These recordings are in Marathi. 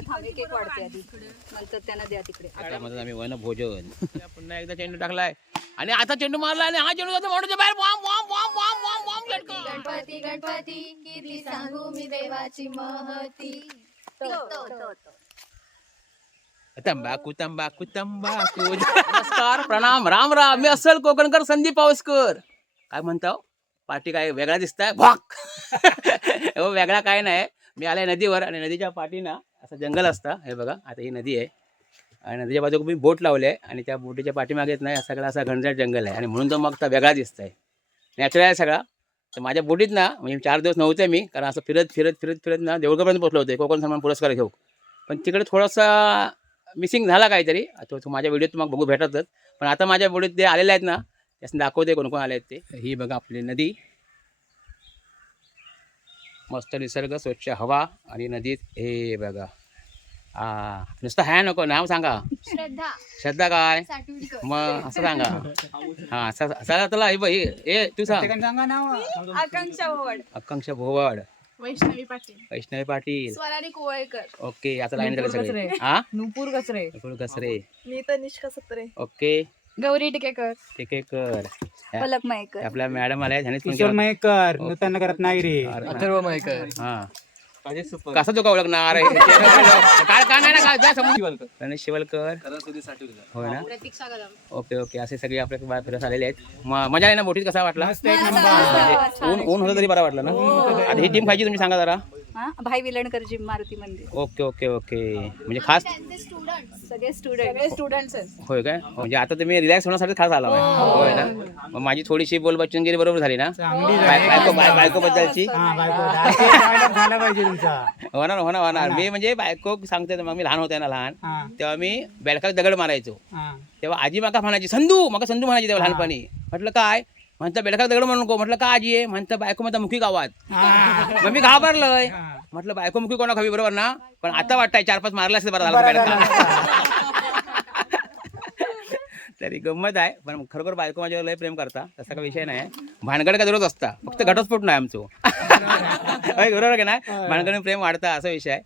थांब एक एक वाढते आधी. नंतर त्यांना द्या तिकडे. त्यामध्ये आम्ही वन भोजन. पुन्हा एकदा चेंडू टाकलाय. आणि आता चेंडू मारला आणि हा चेंडू जातो मोठ्याच्या बाहेर. बॉम बॉम बॉम बॉम बॉम षटकार. गणपती. गणपती किती सांगू मी देवाची महती. तंबाखू तंबाखू तंबाखू. नमस्कार प्रणाम राम राम. मी असल कोकणकर संदीप पावसकर. काय म्हणता हो? पाठी काय वेगळा दिसताय? भॉक. हो वेगळा काय नाही. मी आलाय नदीवर आणि नदीच्या पाठीना असं जंगल असतं. हे बघा आता ही नदी आहे. आणि नदीच्या बाजूला मी बोट लावले आहे आणि त्या बोटीच्या पाठीमागेच नाही सगळा असा घनदाट जंगल आहे. आणि म्हणून तो मग तर वेगळा आहे नॅचरल आहे सगळा. तर माझ्या बोटीत ना म्हणजे चार दिवस नव्हते मी कारण असं फिरत फिरत फिरत फिरत ना देऊळगापर्यंत पोहोचलो होते. कोकण सन्मान पुरस्कार घेऊ पण तिकडे थोडासा मिसिंग झाला काहीतरी. तो तो माझ्या व्हिडिओत मग बघू भेटतच. पण आता माझ्या बोटीत ते आलेले आहेत ना त्यास दाखवते कोण कोण आले आहेत ते. ही बघा आपली नदी. मस्त निसर्ग स्वच्छ हवा आणि नदीत हे बघा. आ नुसतं हाय नको नाव सांगा. श्रद्धा. श्रद्धा काय? मग असं सांगा. हा स- चला चला हे हे तू सांग. आकांक्षा ओवड आकांक्षा भोवड. वैष्णवी पाटील. वैष्णवी पाटील. कोवळकर. ओके आता लाईन झाले सगळे. हा? नुपूर कचरे एकूण कसरे. मी तनिष्का सत्रे ओके. गौरी टिकेकर. ठीक आहे कर पलक मयकर. आपल्या मॅडम आल्या फोन किशोर केला. मयेकर नूतन करत नाही रे. अथर्व हा. कसा तो का ओळखणार काय काय नाही ना काय जा शिवलकर. होय ना? Okay okay. असे सगळे आपल्या बाहेर फिरत आलेले आहेत. म- मजा आहे ना बोटीत? कसा वाटला? नंबर. ऊन ऊन होतं तरी बरा वाटला ना? आता ही टीम खायची तुम्ही सांगा जरा. हा भाई विलणकर जिम मारुती मंदिर. Okay okay okay. म्हणजे खास स्टुडंट सगळे स्टुडंट सगळे स्टुडंट्स होय काय? म्हणजे आता तुम्ही रिलॅक्स होण्यासाठी खास आला होय. होय ना? मग माझी थोडीशी बोलबच्चनगिरी बरोबर झाली ना? चांगली बायको बाय- बायको बद्दलची हा बायको. dialogue झाला पाहिजे तुमचा. होणार होणार होणार. मी म्हणजे बायको सांगते ना, मग मी लहान होते ना लहान. हा. तेव्हा मी बेडकात दगड मारायचो. हा. तेव्हा आजी माका म्हणायची संधू मका संधू म्हणायची तेव्हा लहानपणी. म्हटलं काय? म्हणतं बेडकात दगड म्हणू नको. म्हटलं का आजी आहे म्हणतं बायको म्हणता मुखी गावात. मग मी घाबरलोय. म्हटलं बायको मुखी कोणा खावी बरोबर ना? पण आता वाटतंय चार पाच मारला असते बरं झालं बेडका तरी गंमत आहे पण खरोखर बायको माझ्यावर लय प्रेम करता तसा काही विषय नाही. भानगड का दररोज असता फक्त घटस्फोट नाही आमचो. बरोबर का नाही? भानगडीने प्रेम वाढता असा विषय आहे.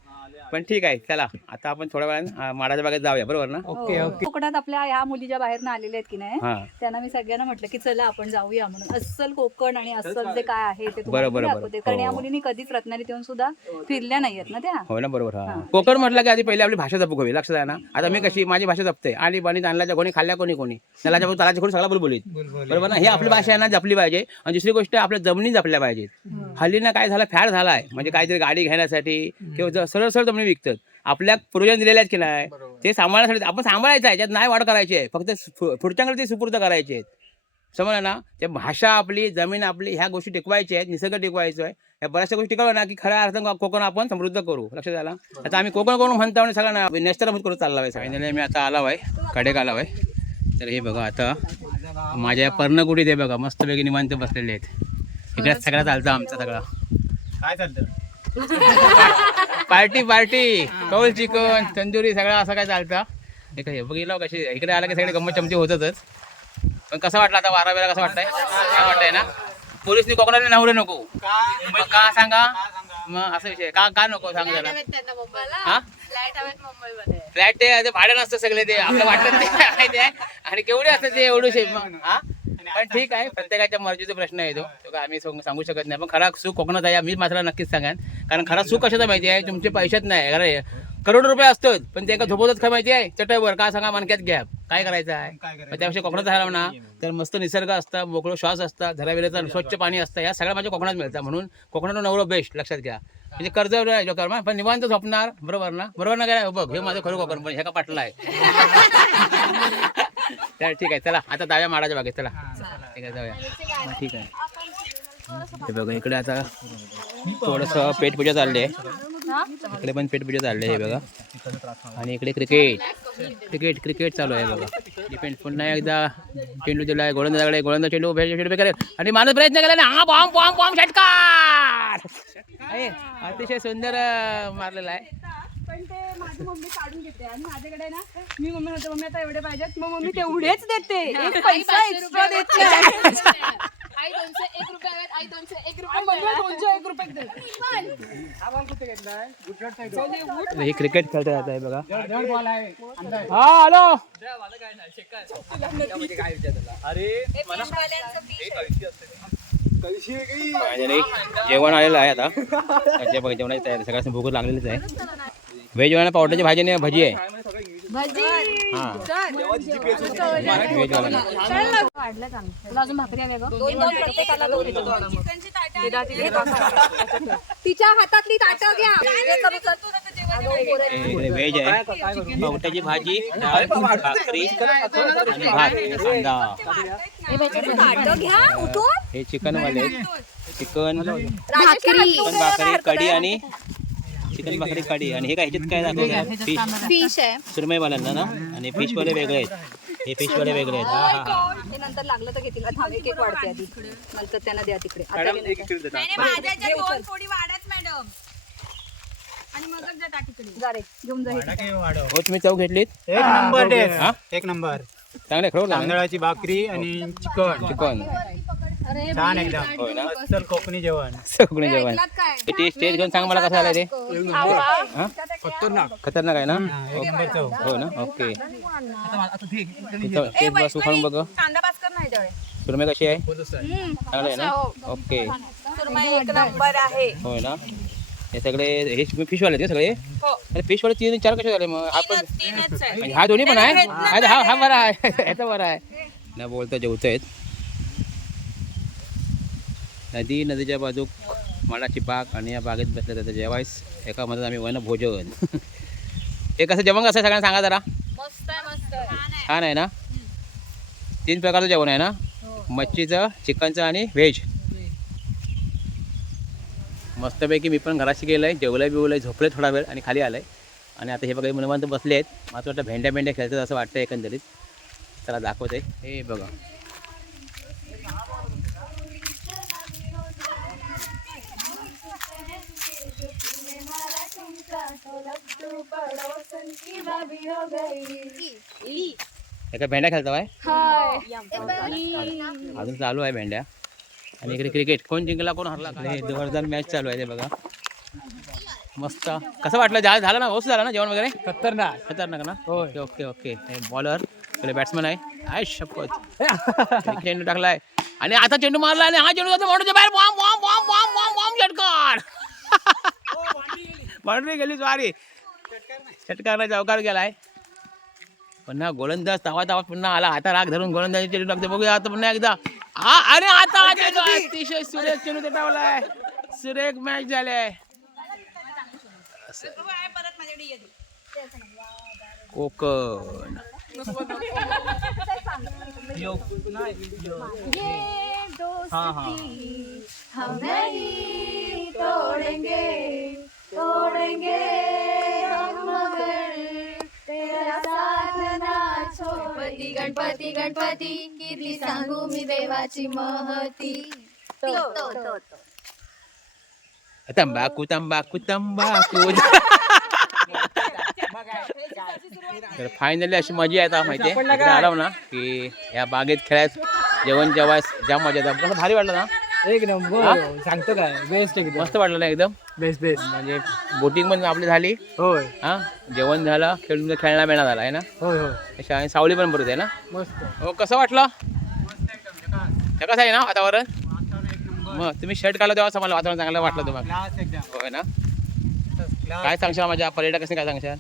पण ठीक आहे चला. आता आपण थोड्या वेळानं माडाच्या बागेत जाऊया बरोबर ना? Okay okay. कोकणात आपल्या ह्या मुली ज्या बाहेर आलेल्या आहेत की नाही हा. त्यांना मी सगळ्यांना म्हटलं की चला आपण जाऊया म्हणून. अस्सल कोकण आणि अस्सल जे काय आहे ते बरं, तुम्हाला मी बरं, दाखवते. बरं. कारण या हो. मुलींनी कधीच रत्नागिरीत येऊन सुद्धा फिरल्या नाहीयेत ना त्या. हो ना बरोबर. हा. कोकण म्हटलं की आधी पहिली आपली भाषा जपू हवी लक्षात आहे ना? आता मी कशी माझी भाषा जपते. आणि बनी आणल्याच्या कोणी खाल्ल्या कोणी कोणी. त्याला तालाच्या कोणी सगळा बोलबोलीत बुलबुल बरोबर ना? ही आपली भाषा आहे ना जपली पाहिजे. आणि दुसरी गोष्ट आपल्या जमिनी जपल्या पाहिजेत. हल्ली ना काय झालं फॅड झालाय. म्हणजे काहीतरी गाडी घेण्यासाठी किंवा ज- सरळ सरळ जमिनी विकतात. आपल्या पूर्वजांनी दिलेल्या आहेत की नाही ते सांभाळण्यासाठी आपण सांभाळायचं आहे. याच्यात नाही वाढ करायची आहे. फक्त पुढच्याकडे ते सुपूर्द करायचे आहेत. समजलं ना? ते भाषा आपली जमीन आपली ह्या गोष्टी टिकवायच्या आहेत. निसर्ग टिकवायचं आहे या बऱ्याचशा गोष्टी टिकवल्या ना की खऱ्या अर्थानं कोकण आपण समृद्ध करू. लक्षात आला? आता आम्ही कोकण कोण म्हणतो आणि सगळ्यांना नेस्तराभूत करून चालला आहे. फायनली मी आता आला आहे. कडेक आला आहे. तर हे बघा आता. माझ्या पर्णकुटीत हे बघा. मस्तपैकी निवांत बसलेले आहेत. इकडे सगळं चालतं आमचं सगळं. काय चालतं? Party party. कौल चिकन तंदुरी सगळं असं काय चालतं? हे काय बघितलं कशी? इकडे आला की सगळे गंमत चमचे होतच पण कसं वाटलं आता बारा वेळा कसं वाटतंय? काय वाटतंय ना? पोलिसनी कोकणातले नवरे नको. मग का सांगा? मग असं विषय. का का नको सांग जरा हा? फ्लॅट ते ते भाडे नसतं सगळे ते. आपलं वाटतं ते माहिती आहे आणि केवढे असतं ते एवढे मग हा? पण ठीक आहे प्रत्येकाच्या मर्जीचा प्रश्न येतो तो. काय आम्ही सांगू सांगू शकत नाही. पण खरा सुख कोकणात आहे मी मात्र नक्कीच सांगेन. कारण खरा सुख कशाचा माहिती आहे? तुमचे पैशात नाही अरे करोड रुपये असतात पण ते एका झोपतच काय माहिती आहे? चटईवर का सांगा मनक्यात घ्या. काय करायचं आहे? त्यापेक्षा कोकणात राहिला म्हणा तर मस्त निसर्ग असतं मोकळं श्वास असतात झराविरेचं स्वच्छ पाणी असतं. या सगळ्या माझ्या कोकणात मिळतं म्हणून कोकणात नवरं बेस्ट लक्षात घ्या. म्हणजे कर्ज पण निवांत झोपणार बरोबर ना? बरोबर ना काय? बघ हे माझं खरं कोकण पण हे का पाटलं आहे? तर ठीक आहे चला. आता जाऊया माडाच्या बागेत चला. ठीक आहे जाऊया. हा, ठीक आहे. हे बघा इकडे आता थोडस पेटपूजा चालली आहे. इकडे पण पेटपूजा चालली आहे हे बघा. आणि इकडे क्रिकेट. क्रिकेट क्रिकेट चालू आहे बघा. डिपेंड पुन्हा एकदा चेंडू दिलाय गोलंदाजाकडे गोलंदाज चेंडू उभे चेंडू उभे करेल. आणि माणूस प्रयत्न केला ना हा बॉम्ब बॉम्ब बॉम्ब षटकार! आहे, अतिशय सुंदर मारलेला आहे. पण ते माझी मम्मी काढून घेते आणि माझ्याकडे ना मी मम्मी म्हणते मम्मी आता एवढे पाहिजेत. मग मम्मी तेवढेच देते. एक पैसा एक्स्ट्रा देत. नाही आई दोनशे एक रुपये आहेत, आई दोनशे एक रुपये दोनशे एक रुपये दे. हे क्रिकेट खेळता येत आहे बघा. हा हॅलो. फायनली जेवण आलेलं आहे आता. जेवणाची तयारी सगळ्यांना भूक लागलेलीच आहे. व्हेज जेवणाला पावट्याची भाजी आणि भजी आहे हा व्हेज वाला तुला अजून भाकरी हवी आहे गं? दोन दोन प्रत्येकाला दोन दोन. तिच्या हातातली ताटं घ्या इकडे व्हेज आहे पावट्याची भाजी डाळ भाकरी आणि भात कांदा ताटं घ्या उठून हे चिकन वाले चिकन भाकरी चिकन भाकरी कढी आणि चिकन भाकरी कढी आणि हे काय ह्याच्यात काय दाखवलं फिश फिश आहे. सुरमईवाल्यांना ना? आणि फिशवाले वेगळे आहेत. हे फिशवाले वेगळे आहेत. हा हा हा. हे नंतर लागलं तर घेतील. थांब एक एक वाढते आधी. नंतर त्यांना द्या तिकडे. आता घे नंतर. घे उचल. जा रे घेऊन जा हे. हो तुम्ही चव घेतलीत? एक नंबर हा? एक नंबर. चांगले खरोखर चांगले. तांदळाची भाकरी आणि चिकन. चिकन. छान एकदम होय ना चल कोकणी जेवण सगळं जेवण ते टेस्ट टेस्ट घेऊन सांग मला कसं आलं ते हा? खतरनाक आहे ना एक नंबर चव हो ना ओके टेस्ट बस खाऊन बघ सुरमई कशी आहे चांगलं आहे ना ओके होय ना हे सगळे हे फिशवाले आहेत का सगळे अरे फिशवाले तीन चार कसे झाले मग हा पण म्हणजे हा दोन्ही पण आहे अरे हा हा बरा आहे ह्याचा बरा आहे न बोलता जेवत आहेत नदी नदीच्या बाजू माडाची बाग आणि या बागेत बसल्या जातं जेवायस एका म्हणतात आम्ही वन भोजन. हे कसं जेवण कसं आहे सगळ्यांना सांगा जरा. छान आहे. ना? तीन प्रकारचं जेवण आहे ना? मच्छीचं चिकनचं आणि व्हेज. मस्तपैकी मी पण घराशी गेलो आहे जेवलं बिवलं झोपले थोडा वेळ आणि खाली आलं आहे आणि आता हे बघा मनवंत बसले आहेत मला वाटतं भेंड्या भेंड्या खेळतात असं वाटतं एकंदरीत. त्याला दाखवते हे बघा. हे काय भेंड्या खेळता काय अजून चालू आहे भेंड्या. आणि इकडे क्रिकेट कोण जिंकला कोण हरला? जोरदार मॅच चालू आहे ते बघा. मस्त. कसं वाटलं? जा झालं ना? होस झालं ना जेवण वगैरे? खतरनाक. खतरनाक ना? Okay okay okay. बॉलर पहिले बॅट्समन आहे. आय शपथ. चेंडू टाकलाय. आणि आता चेंडू मारला आणि हा चेंडू जातो मोठ्याच्या बाहेर. बॉम्ब बॉम्ब बॉम्ब बॉम्ब षटकार बाउंड्री गेली स्वारी षटकारनं चौकार गेलाय पुन्हा गोलंदाज तावा तावा पुन्हा आला. आता राग धरून गोलंदाज चेंडू टाकते बघूया आता पुन्हा एकदा. हा आणि आता अतिशय सुरेख चेंडू ते टावलाय सुरेख मॅच झाले कोकण. हम नहीं तोड़ेंगे हम मगर तेरा साथ ना गणपती गणपती गणपती किती सांगू मी देवाची महती. तो, तो, तो, तो. तंबाखू तंबाखू तंबाखू. तर फायनली अशी मजा येतात माहिती आहे आलो ना की या बागेत खेळायचं जेवण जेवायस ज्या मजा येतात. भारी वाटलं ना? एक नंबर. सांगतो काय? बेस्ट एकदम मस्त वाटलं ना एकदम? बेस्ट बेस्ट म्हणजे बोटिंग पण आपली झाली. होय. हा? जेवण झालं खेळून खेळणं मिळणार झाला आहे ना? होय होय. अशा आणि सावली पण बरोबर आहे ना? मस्त. हो कसं वाटलं? हे कसं आहे ना वातावरण? मग तुम्ही शर्ट काढला तेव्हा मला वातावरण चांगलं वाटलं तुम्हाला. क्लास एकदम होय ना? काय सांगशाल माझ्या पर्यटकांनी काय सांगशाल?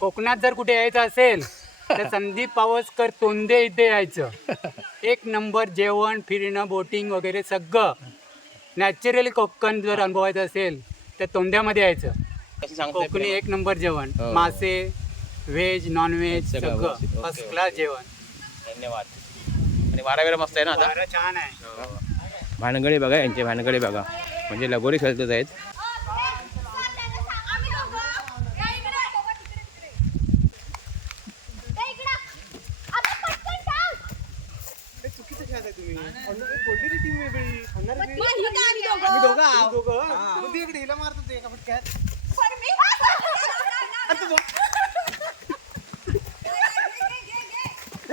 कोकणात जर कुठे यायचं असेल तर संदीप पावसकर तोंडे इथे यायचं. एक नंबर जेवण फिरणं बोटिंग वगैरे सगळं नॅचरली कोकण जर अनुभवायचं असेल तर तोंड्यामध्ये यायचं. कोकणी एक नंबर जेवण. हो. मासे व्हेज नॉनव्हेज सगळं. फर्स्ट क्लास जेवण. धन्यवाद. आणि वारा वेळा मस्त आहे ना आता? छान आहे. भानगडी बघा यांचे भानगडी बघा. म्हणजे लगोरी खेळतच आहेत.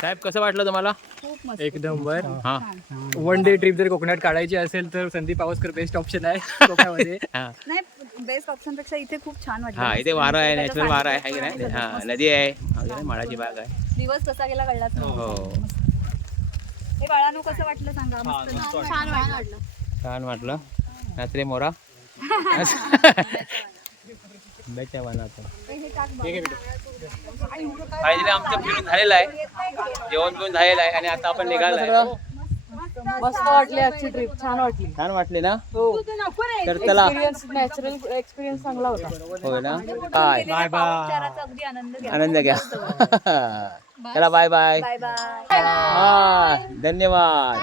साहेब कसं वाटलं तुम्हाला एक नंबर हा. वन डे ट्रिप जर कोकणात काढायची असेल तर संदीप पावसकर बेस्ट ऑप्शन आहे कोकणामध्ये. हा. नाही बेस्ट ऑप्शनपेक्षा इथे खूप छान वाटलं. हा इथे वारं आहे नॅचरल वारं आहे हाय की नाही हा नदी आहे. माळाची बाग आहे. दिवस कसा गेला कळलाच नाही. हो. हे बाळांनो कसं वाटलं सांगा? मस्त ना? छान वाटलं. छान वाटलं. रात्री मोरा. आंब्याच्या पानाचं फायनली आमचं फिरून झालेलं आहे. जेवण पिऊन झालेलं आहे आणि आता आपण निघालो आहे. मस्त वाटली आजची ट्रिप छान वाटली. छान वाटले ना? हो. तर चला. एक्सपिरियन्स नॅचरल एक्सपिरियन्स चांगला होता. होय ना? पाहुणचाराचा अगदी आनंद घ्या. आनंद घ्या. चला बाय बाय बाय बाय हा धन्यवाद.